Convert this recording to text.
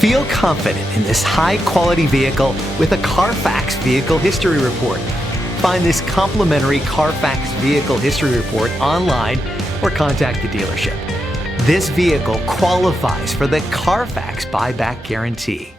Feel confident in this high-quality vehicle with a Carfax Vehicle History Report. Find this complimentary Carfax Vehicle History Report online or contact the dealership. This vehicle qualifies for the Carfax Buyback Guarantee.